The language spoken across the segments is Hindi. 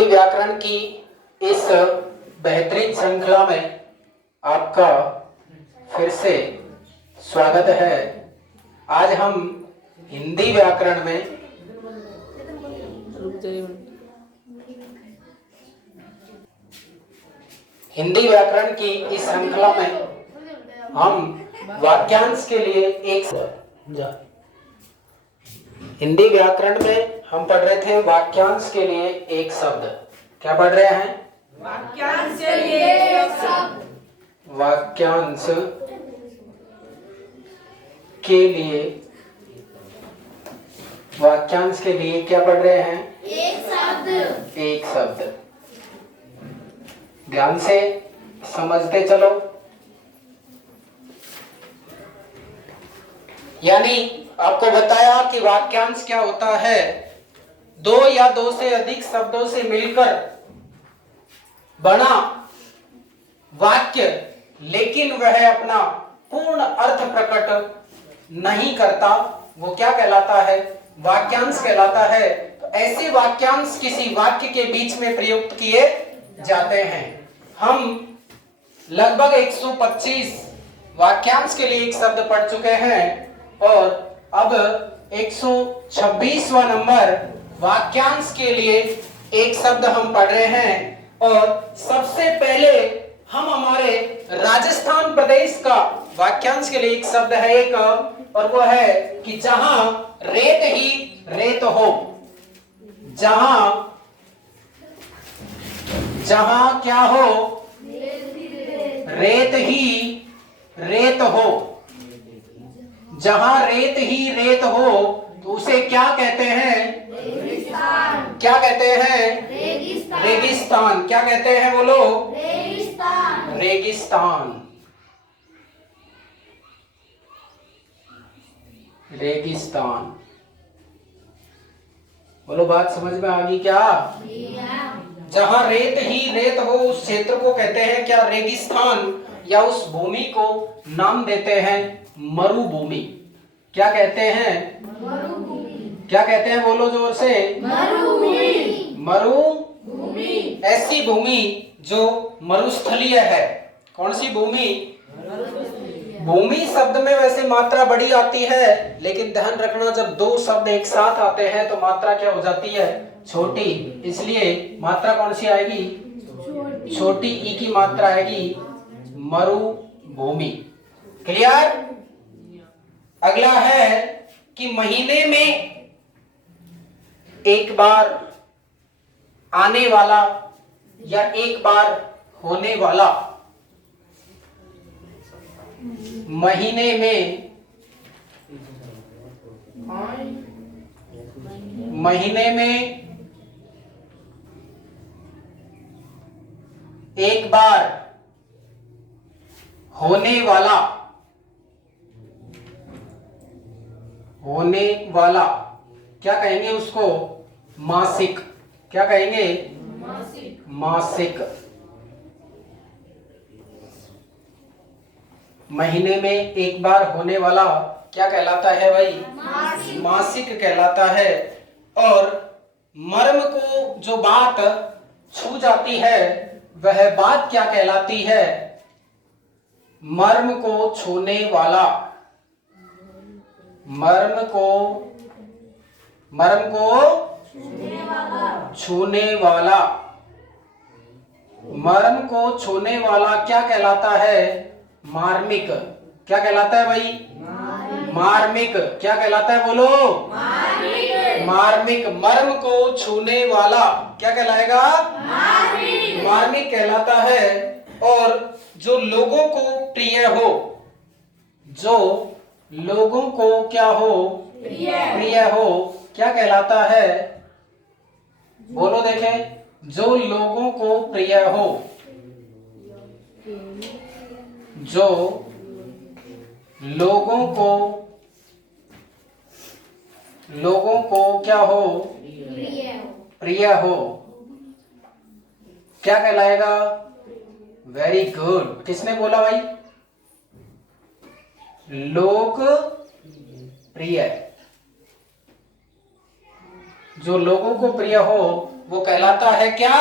हिंदी व्याकरण की इस बेहतरीन श्रृंखला में आपका फिर से स्वागत है। आज हम हिंदी व्याकरण में हिंदी व्याकरण की इस श्रृंखला में हम वाक्यांश के लिए हिंदी व्याकरण में हम पढ़ रहे थे वाक्यांश के लिए एक शब्द। क्या पढ़ रहे हैं? वाक्यांश के लिए एक शब्द। वाक्यांश के लिए क्या पढ़ रहे हैं? एक शब्द। एक शब्द। ध्यान से समझते चलो। यानी आपको बताया कि वाक्यांश क्या होता है, दो या दो से अधिक शब्दों से मिलकर बना वाक्य, लेकिन वह अपना पूर्ण अर्थ प्रकट नहीं करता, वो क्या कहलाता है? वाक्यांश कहलाता है। तो ऐसे वाक्यांश किसी वाक्य के बीच में प्रयुक्त किए जाते हैं। हम लगभग 125 वाक्यांश के लिए एक शब्द पढ़ चुके हैं और अब 126वां नंबर वाक्यांश के लिए एक शब्द हम पढ़ रहे हैं। और सबसे पहले हम हमारे राजस्थान प्रदेश का वाक्यांश के लिए एक शब्द है एक, और वो है कि जहां रेत ही रेत हो। जहां क्या हो? रेत ही रेत हो। जहां रेत ही रेत हो तो उसे क्या कहते हैं? रेगिस्तान। क्या कहते हैं? रेगिस्तान। रेगिस्तान। क्या कहते हैं बोलो? रेगिस्तान। रेगिस्तान। रेगिस्तान। बोलो, बात समझ में आ गई क्या? जहां रेत ही रेत हो उस क्षेत्र को कहते हैं क्या? रेगिस्तान। या उस भूमि को नाम देते हैं मरुभूमि। क्या कहते हैं? मरुभूमि। क्या कहते हैं? बोलो जोर से। मरुभूमि। मरुभूमि। ऐसी भूमि जो मरुस्थलीय है। कौन सी भूमि? भूमि शब्द में वैसे मात्रा बड़ी आती है, लेकिन ध्यान रखना जब दो शब्द एक साथ आते हैं तो मात्रा क्या हो जाती है? छोटी। इसलिए मात्रा कौन सी आएगी? छोटी ई की मात्रा आएगी मरुभूमि। क्लियर? अगला है कि महीने में एक बार आने वाला या एक बार होने वाला। महीने में एक बार होने वाला क्या कहेंगे उसको? मासिक। क्या कहेंगे? मासिक। महीने में एक बार होने वाला क्या कहलाता है भाई? मासिक कहलाता है। और मर्म को जो बात छू जाती है वह बात क्या कहलाती है? मर्म को छूने वाला। मर्म को छूने वाला। मर्म को छूने वाला क्या कहलाता है? मार्मिक। क्या कहलाता है भाई? मार्मिक। क्या कहलाता है बोलो? मार्मिक। मर्म को छूने वाला क्या कहलाएगा? मार्मिक कहलाता है। और जो लोगों को प्रिय हो, जो लोगों को क्या हो? प्रिय हो, क्या कहलाता है? बोलो देखें। जो लोगों को प्रिय हो, जो लोगों को क्या हो? प्रिय हो, क्या कहलाएगा? Very good. किसने बोला भाई? लोक प्रिय। जो लोगों को प्रिय हो वो कहलाता है क्या?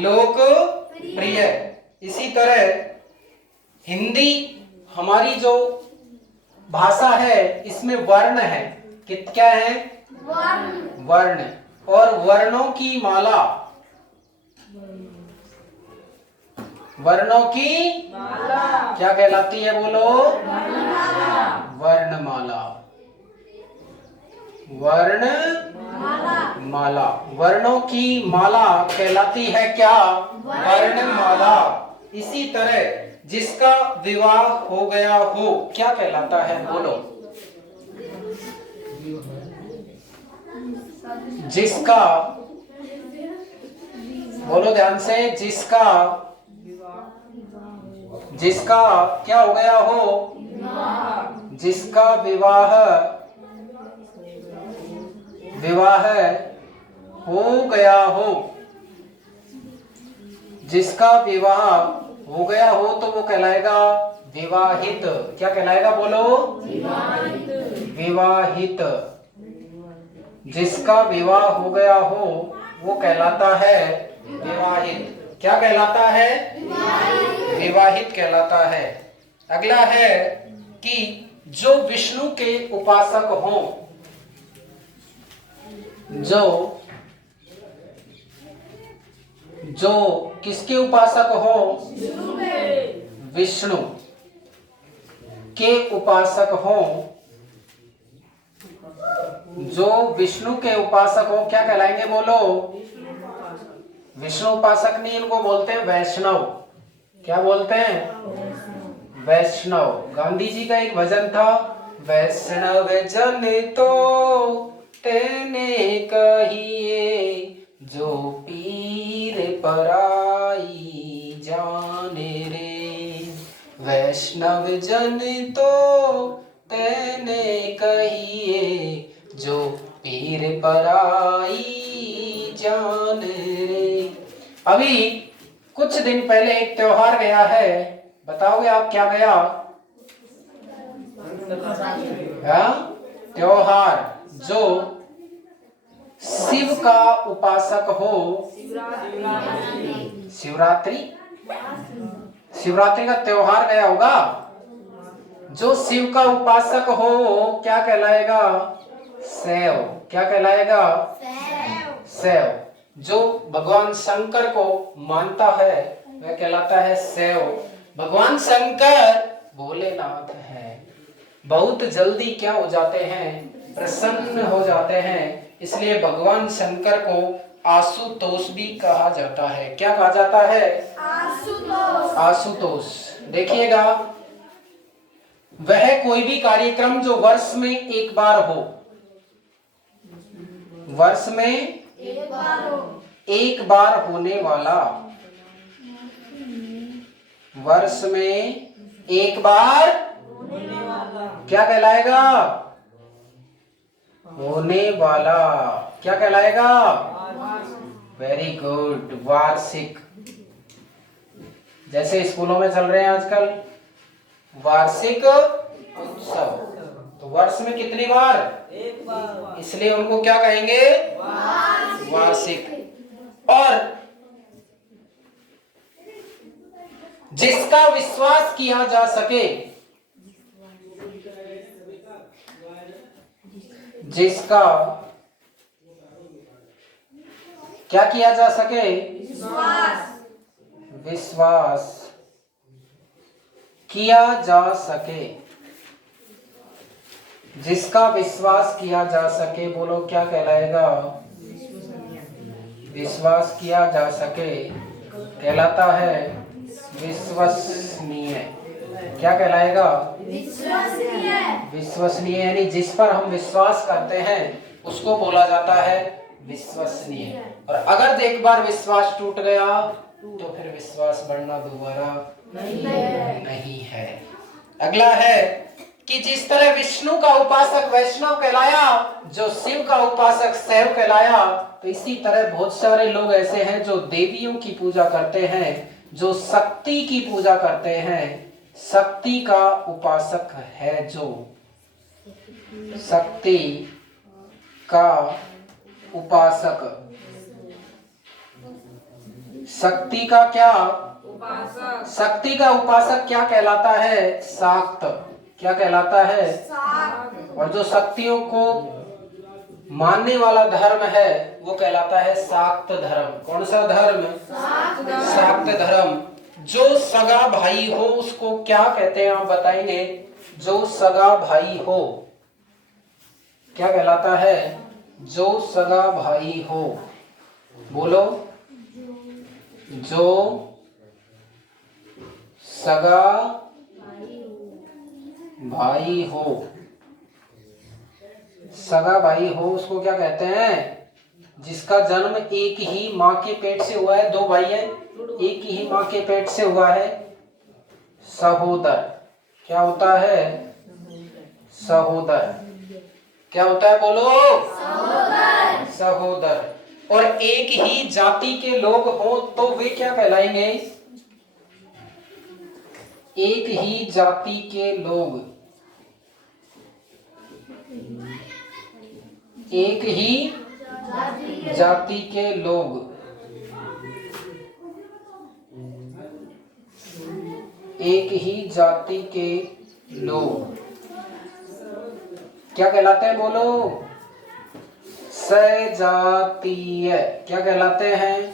लोकप्रिय। इसी तरह हिंदी हमारी जो भाषा है इसमें वर्ण है, क्या है? वर्ण। और वर्णों की माला, वर्णों की क्या कहलाती है? बोलो। वर्णमाला। वर्णमाला। वर्णों की माला कहलाती है क्या? वर्णमाला। इसी तरह जिसका विवाह हो गया हो क्या कहलाता है? बोलो। जिसका, बोलो ध्यान से, जिसका क्या हो गया हो? जिसका विवाह हो गया हो, जिसका विवाह हो गया हो तो वो कहलाएगा विवाहित। क्या कहलाएगा? बोलो। विवाहित। जिसका विवाह हो गया हो वो कहलाता है विवाहित। क्या कहलाता है? विवाहित कहलाता है। अगला है कि जो विष्णु के उपासक हों, जो किसके उपासक हो? विष्णु के उपासक हो। जो विष्णु के उपासक हो क्या कहलाएंगे? बोलो। विष्णु उपासक नहीं, इनको बोलते हैं वैष्णव। क्या बोलते हैं? वैष्णव। गांधी जी का एक भजन था, वैष्णव जन तो तेने कहिए, जो पीर पराई जाने रे। वैष्णव जन तो तेने कहिए, जो पीर पराई जाने रे। अभी कुछ दिन पहले एक त्योहार गया है, बताओगे आप क्या गया? त्योहार जो शिव का उपासक हो। शिवरात्रि। शिवरात्रि का त्योहार गया होगा। जो शिव का उपासक हो क्या कहलाएगा? शैव। क्या कहलाएगा? शैव। जो भगवान शंकर को मानता है वह कहलाता है शैव। भगवान शंकर भोलेनाथ हैं, बहुत जल्दी क्या हो जाते हैं? प्रसन्न हो जाते हैं। इसलिए भगवान शंकर को आशुतोष भी कहा जाता है। क्या कहा जाता है? आशुतोष। देखिएगा, वह कोई भी कार्यक्रम जो वर्ष में एक बार हो, वर्ष में एक बार होने वाला, वर्ष में एक बार क्या कहलाएगा? होने वाला। क्या कहलाएगा? वेरी गुड, वार्षिक। जैसे स्कूलों में चल रहे हैं आजकल वार्षिक उत्सव, तो वर्ष में कितनी बार? एक बार। इसलिए उनको क्या कहेंगे? वार्षिक। और जिसका विश्वास किया जा सके, जिसका क्या किया जा सके? विश्वास किया जा सके। जिसका विश्वास किया जा सके, बोलो क्या कहलाएगा? विश्वास किया जा सके कहलाता है विश्वसनीय। क्या कहलाएगा? विश्वसनीय। यानी जिस पर हम विश्वास करते हैं उसको बोला जाता है विश्वसनीय। और अगर एक बार विश्वास टूट गया तो फिर विश्वास बढ़ना दोबारा नहीं है। अगला है कि जिस तरह विष्णु का उपासक वैष्णव कहलाया, जो शिव का उपासक शैव कहलाया, तो इसी तरह बहुत सारे लोग ऐसे हैं जो देवियों की पूजा करते हैं, जो शक्ति की पूजा करते हैं। शक्ति का उपासक है, जो शक्ति का उपासक। शक्ति का क्या? उपासक। शक्ति का उपासक क्या कहलाता है? शाक्त। क्या कहलाता है? और जो शक्तियों को मानने वाला धर्म है वो कहलाता है शाक्त धर्म। कौन सा धर्म? शाक्त धर्म। जो सगा भाई हो उसको क्या कहते हैं आप बताएंगे? जो सगा भाई हो क्या कहलाता है? जो सगा भाई हो, बोलो। जो सगा भाई हो, सगा भाई हो उसको क्या कहते हैं? जिसका जन्म एक ही माँ के पेट से हुआ है। दो भाई है, एक ही माँ के पेट से हुआ है। सहोदर। क्या होता है? सहोदर। क्या होता है बोलो? सहोदर। सहोदर। और एक ही जाति के लोग हो तो वे क्या कहलाएंगे? एक ही जाति के लोग, एक ही जाति के लोग, एक ही जाति के लोग क्या कहलाते हैं बोलो? सजातीय। क्या कहलाते हैं?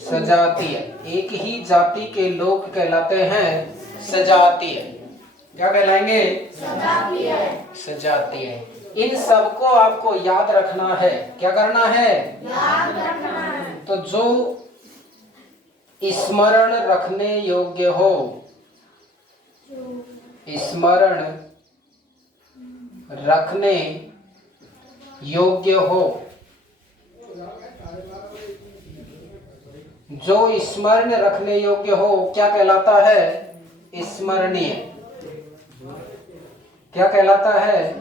सजातीय। एक ही जाति के लोग कहलाते हैं सजातीय। क्या कहलाएंगे? सजातीय। इन सबको आपको याद रखना है। क्या करना है? याद रखना है। तो जो स्मरण रखने योग्य हो, स्मरण रखने योग्य हो, जो स्मरण रखने योग्य हो क्या कहलाता है? स्मरणीय। क्या कहलाता है?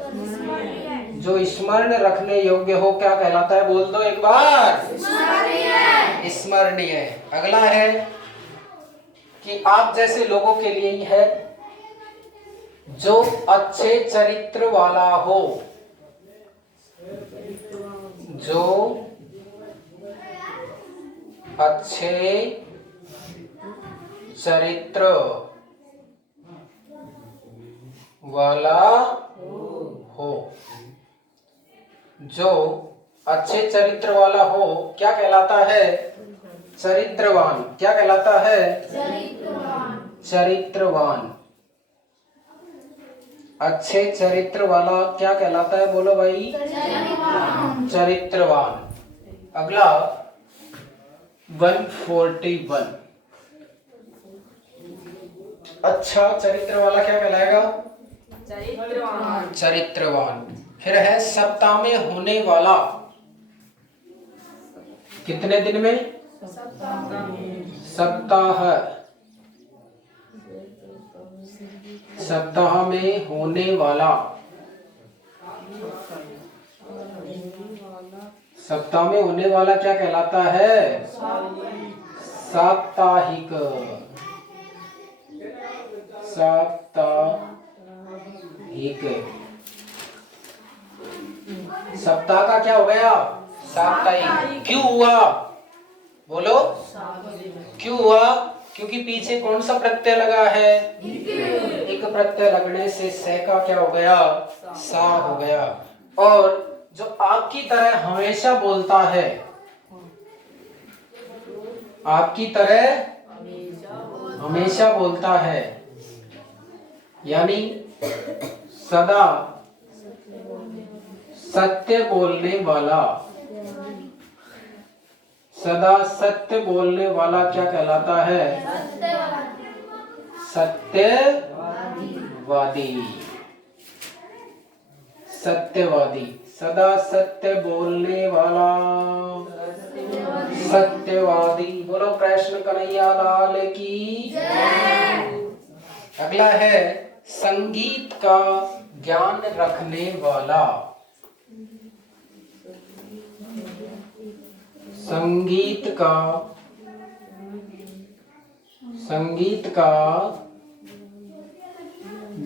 जो स्मरण रखने योग्य हो क्या कहलाता है? बोल दो एक बार। स्मरणीय। अगला है कि आप जैसे लोगों के लिए ही है जो अच्छे चरित्र वाला हो, जो अच्छे चरित्र वाला हो, जो अच्छे चरित्र वाला हो क्या कहलाता है? चरित्रवान। क्या कहलाता है? चरित्रवान। अच्छे चरित्र वाला क्या कहलाता है? बोलो भाई। चरित्रवान। अगला 141। अच्छा चरित्र वाला क्या कहलाएगा? चरित्रवान। चरित्रवान। फिर है सप्ताह में होने वाला। कितने दिन में? सप्ताह। सप्ताह में होने वाला। सप्ताह में होने वाला क्या कहलाता है? साप्ताहिक। साप्ताहिक। सप्ताह का क्या हो गया? साप्ताहिक। क्यों हुआ बोलो? क्यों हुआ? क्योंकि पीछे कौन सा प्रत्यय लगा है? एक प्रत्यय लगने से स का क्या हो गया? सा हो गया। और जो आपकी तरह हमेशा बोलता है, आपकी तरह हमेशा बोलता है, यानी सदा सत्य बोलने वाला, सदा सत्य बोलने वाला क्या कहलाता है? सत्यवादी। सत्यवादी। सदा सत्य बोलने वाला सत्यवादी। बोलो कृष्ण कन्हैया लाल की। अगला है संगीत का ज्ञान रखने वाला। संगीत का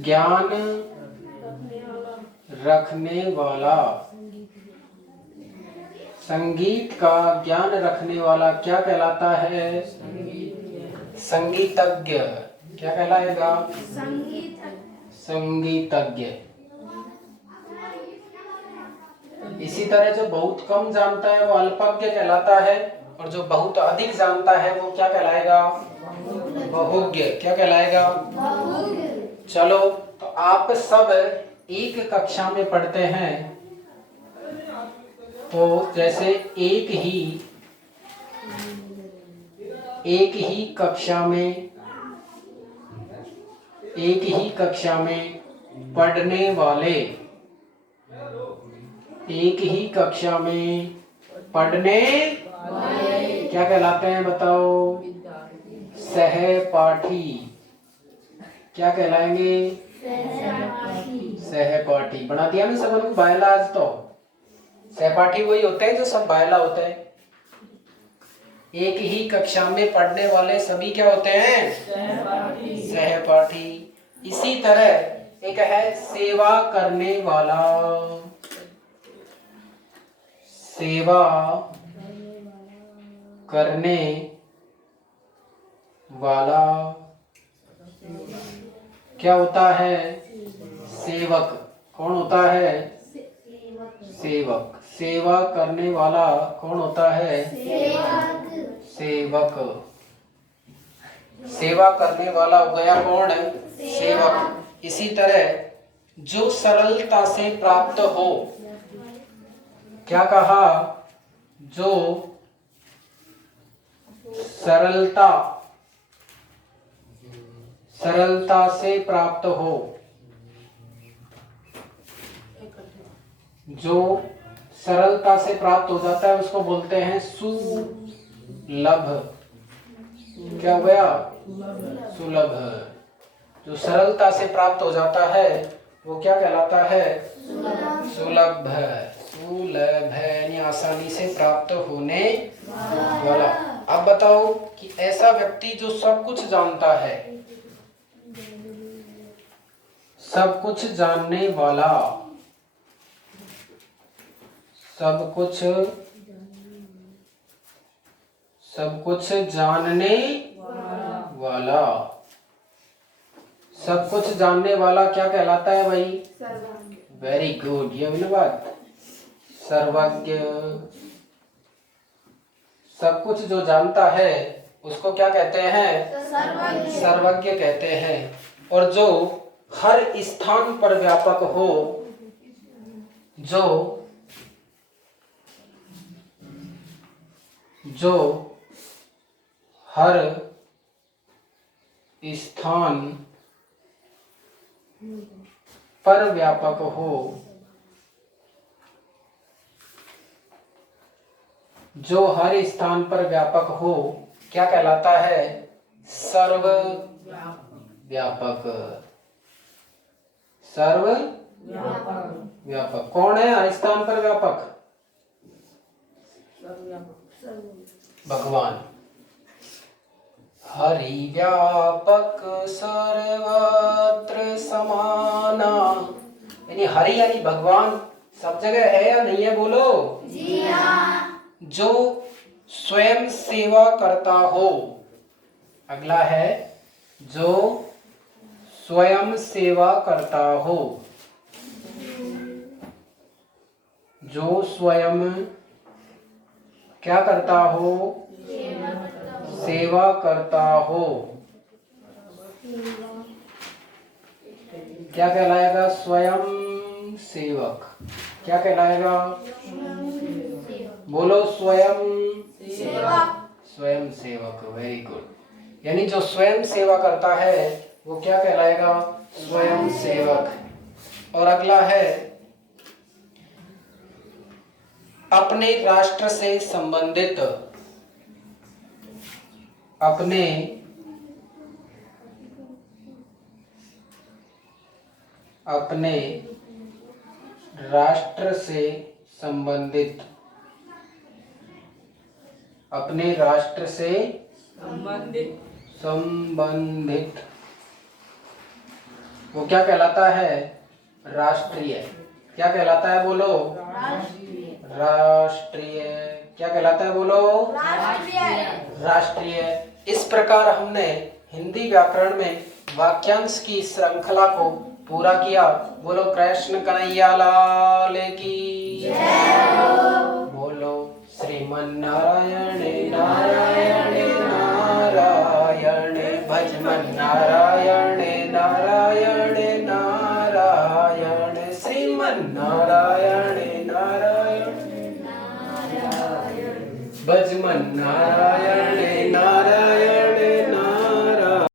ज्ञान रखने वाला। संगीत का ज्ञान रखने वाला क्या कहलाता है? संगीतज्ञ। क्या कहलाएगा? संगीतज्ञ। इसी तरह जो बहुत कम जानता है वो अल्पज्ञ कहलाता है, और जो बहुत अधिक जानता है वो क्या कहलाएगा? बहुज्ञ। क्या कहलाएगा? चलो, तो आप सब एक कक्षा में पढ़ते हैं, तो जैसे एक ही कक्षा में पढ़ने वाले, एक ही कक्षा में पढ़ने क्या कहलाते हैं बताओ? सहपाठी। क्या कहलाएंगे? सहपाठी। बना दिया ना सबन को बायला आज तो। सहपाठी वही होते हैं जो सब बायला होते हैं। एक ही कक्षा में पढ़ने वाले सभी क्या होते हैं? सहपाठी। इसी तरह एक है सेवा करने वाला। सेवा करने वाला क्या होता है? सेवक। कौन होता है? सेवक। सेवा करने वाला कौन होता है? सेवक। सेवा करने वाला हो गया कौन? सेवक। इसी तरह जो सरलता से प्राप्त हो, क्या कहा? जो सरलता से प्राप्त हो, जो सरलता से प्राप्त हो जाता है उसको बोलते हैं सुलभ। क्या हो गया? सुलभ। जो सरलता से प्राप्त हो जाता है वो क्या कहलाता है? सुलभ। सुलभ यानी आसानी से प्राप्त होने वाला। अब बताओ कि ऐसा व्यक्ति जो सब कुछ जानता है, सब कुछ जानने वाला, सब कुछ जानने वाला, सब कुछ जानने वाला क्या कहलाता है भाई? Very good. ये हुई ना बात। सर्वज्ञ। सब कुछ जो जानता है उसको क्या कहते हैं? सर्वज्ञ कहते हैं। और जो हर स्थान पर व्यापक हो, जो हर स्थान पर व्यापक हो, जो हर स्थान पर व्यापक हो क्या कहलाता है? सर्व व्यापक। सर्व व्यापक। कौन है हर स्थान पर व्यापक? भगवान। हरि व्यापक सर्वत्र समाना। यानी हरि यानी भगवान सब जगह है या नहीं है? बोलो। जी हाँ। जो स्वयं सेवा करता हो। अगला है जो स्वयं सेवा करता हो। जो स्वयं क्या करता हो? सेवा करता हो। क्या कहलाएगा? स्वयं सेवक। क्या कहलाएगा? बोलो। स्वयं सेवक। Very good. यानी जो स्वयं सेवा करता है वो क्या कहलाएगा? स्वयं सेवक। और अगला है अपने राष्ट्र से संबंधित। अपने राष्ट्र से संबंधित। अपने राष्ट्र से संबंधित वो क्या कहलाता है? राष्ट्रीय। क्या कहलाता है? बोलो। राष्ट्रीय क्या कहलाता है बोलो? राष्ट्रीय। राष्ट्रीय। इस प्रकार हमने हिंदी व्याकरण में वाक्यांश की श्रृंखला को पूरा किया। बोलो कृष्ण कन्हैया लाल की बोलो श्रीमन नारायण नारायण नारायण भजमन नारायण नारायण नारायण श्रीमन नारायण नारायण भजमन नारायण